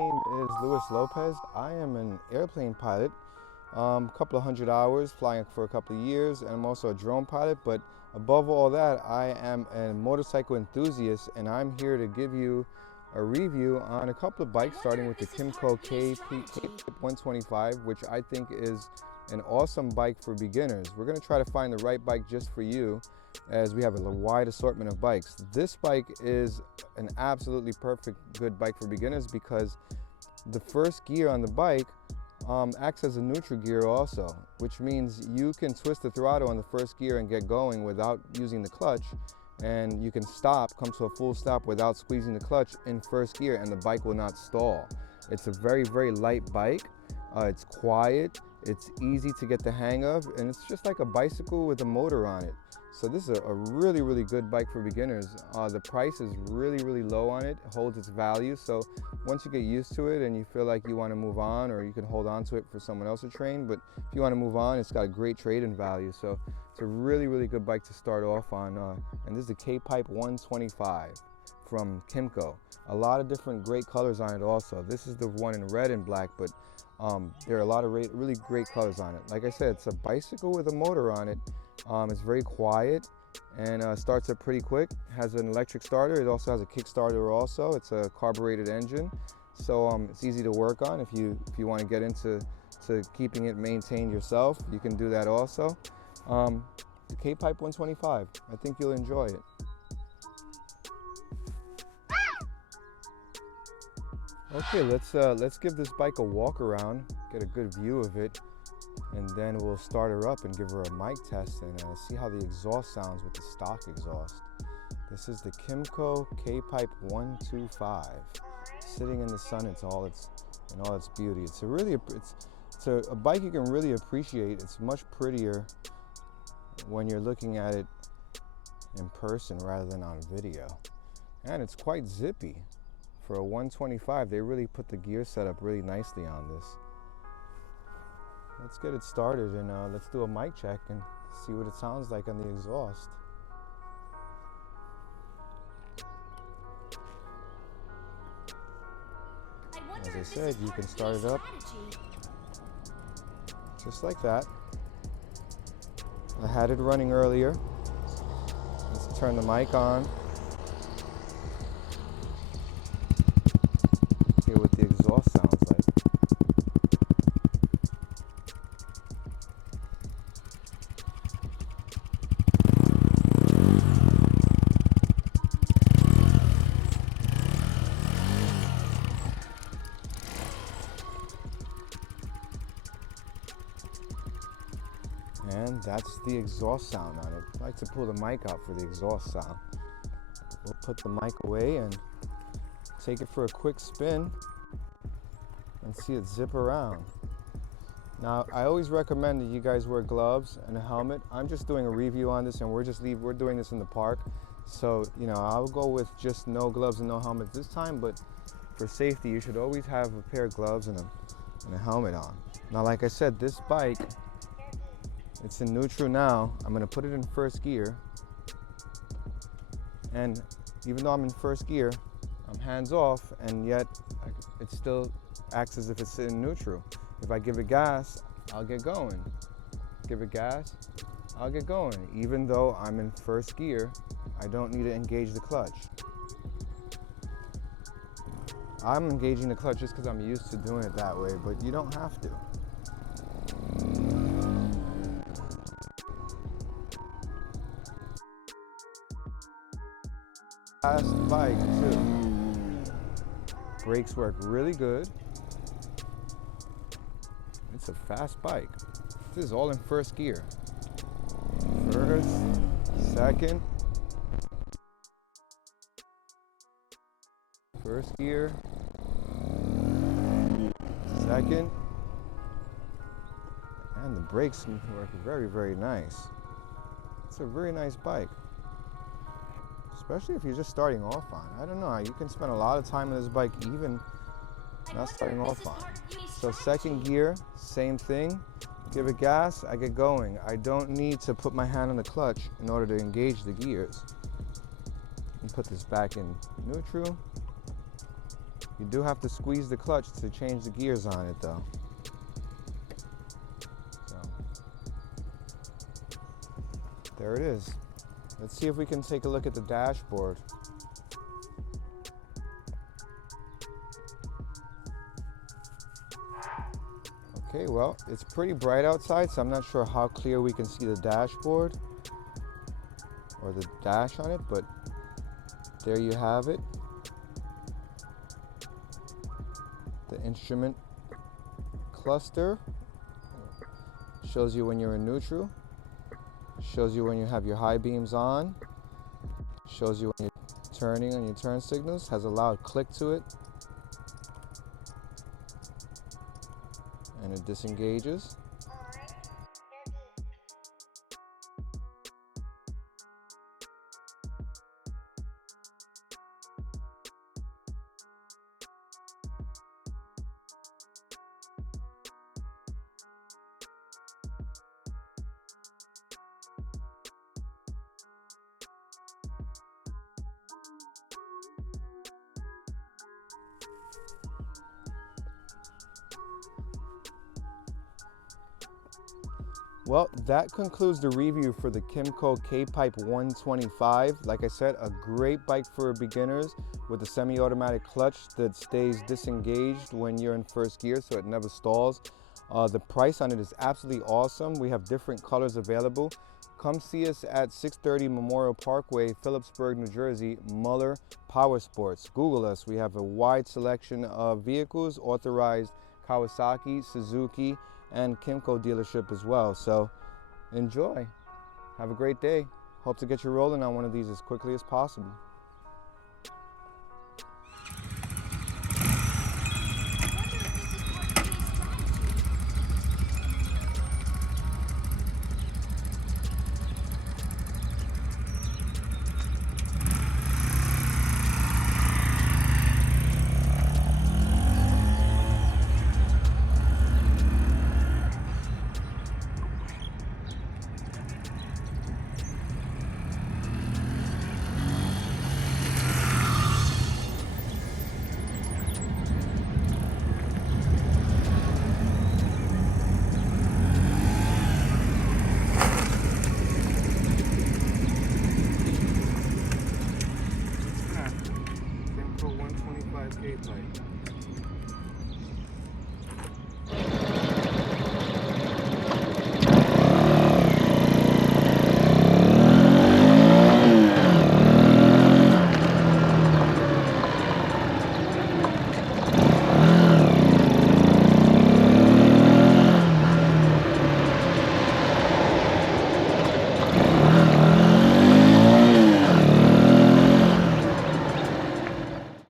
name is Luis Lopez. I am an airplane pilot, a couple of 100 hours flying for a couple of years, and I'm also a drone pilot. But above all that, I am a motorcycle enthusiast, and I'm here to give you a review on a couple of bikes, starting with the Kymco K-Pipe 125, which I think is an awesome bike for beginners. We're going to try to find the right bike just for you, as we have a wide assortment of bikes. This bike is an absolutely perfect good bike for beginners because the first gear on the bike acts as a neutral gear also, which means you can twist the throttle on the first gear and get going without using the clutch, and you can stop, come to a full stop without squeezing the clutch in first gear, and the bike will not stall. It's a very, very light bike. It's quiet, it's easy to get the hang of, and it's just like a bicycle with a motor on it. So this is a really, really good bike for beginners. The price is really, really low on it. It holds its value. So once you get used to it and you feel like you want to move on, or you can hold on to it for someone else to train, but if you want to move on, it's got a great trade-in value. So it's a really, really good bike to start off on. And this is the K-Pipe 125 from Kymco. A lot of different great colors on it also. This is the one in red and black, but there are a lot of really great colors on it. Like I said, it's a bicycle with a motor on it. It's very quiet and starts up pretty quick. Has an electric starter. It also has a Kickstarter also. It's a carbureted engine, so it's easy to work on. If you want to get into keeping it maintained yourself, you can do that also. The K-Pipe 125. I think you'll enjoy it. Okay, let's give this bike a walk around, get a good view of it, and then we'll start her up and give her a mic test and see how the exhaust sounds with the stock exhaust. This is the Kymco K-Pipe 125, sitting in the sun in all its beauty. It's a bike you can really appreciate. It's much prettier when you're looking at it in person rather than on video, and it's quite zippy. For a 125, they really put the gear setup really nicely on this. Let's get it started and let's do a mic check and see what it sounds like on the exhaust. As I said, you can start it up just like that. I had it running earlier. Let's turn the mic on. Hear what the exhaust sounds like. And that's the exhaust sound on it. I like to pull the mic out for the exhaust sound. We'll put the mic away and take it for a quick spin and see it zip around. Now, I always recommend that you guys wear gloves and a helmet. I'm just doing a review on this, and we're doing this in the park. So, I'll go with just no gloves and no helmet this time, but for safety, you should always have a pair of gloves and a helmet on. Now, like I said, this bike, it's in neutral now. I'm gonna put it in first gear. And even though I'm in first gear, I'm hands off, and yet it still acts as if it's in neutral. If I give it gas, I'll get going. Give it gas, I'll get going. Even though I'm in first gear, I don't need to engage the clutch. I'm engaging the clutch just because I'm used to doing it that way, but you don't have to. Fast bike too. Brakes work really good. It's a fast bike. This is all in first gear. First, second, first gear, second, and the brakes work very, very nice. It's a very nice bike, especially if you're just starting off on. I don't know, you can spend a lot of time on this bike even not starting off on. So second gear, same thing. Give it gas, I get going. I don't need to put my hand on the clutch in order to engage the gears. And put this back in neutral. You do have to squeeze the clutch to change the gears on it though. So, there it is. Let's see if we can take a look at the dashboard. Okay, well, it's pretty bright outside, so I'm not sure how clear we can see the dashboard or the dash on it, but there you have it. The instrument cluster shows you when you're in neutral, shows you when you have your high beams on, shows you when you're turning on your turn signals, has a loud click to it, and it disengages. Well, that concludes the review for the Kymco K-Pipe 125. Like I said, a great bike for beginners with a semi-automatic clutch that stays disengaged when you're in first gear, so it never stalls. The price on it is absolutely awesome. We have different colors available. Come see us at 630 Memorial Parkway, Phillipsburg, New Jersey, Muller Power Sports. Google us. We have a wide selection of vehicles, authorized Kawasaki, Suzuki, and Kymco dealership as well. So enjoy. Have a great day. Hope to get you rolling on one of these as quickly as possible.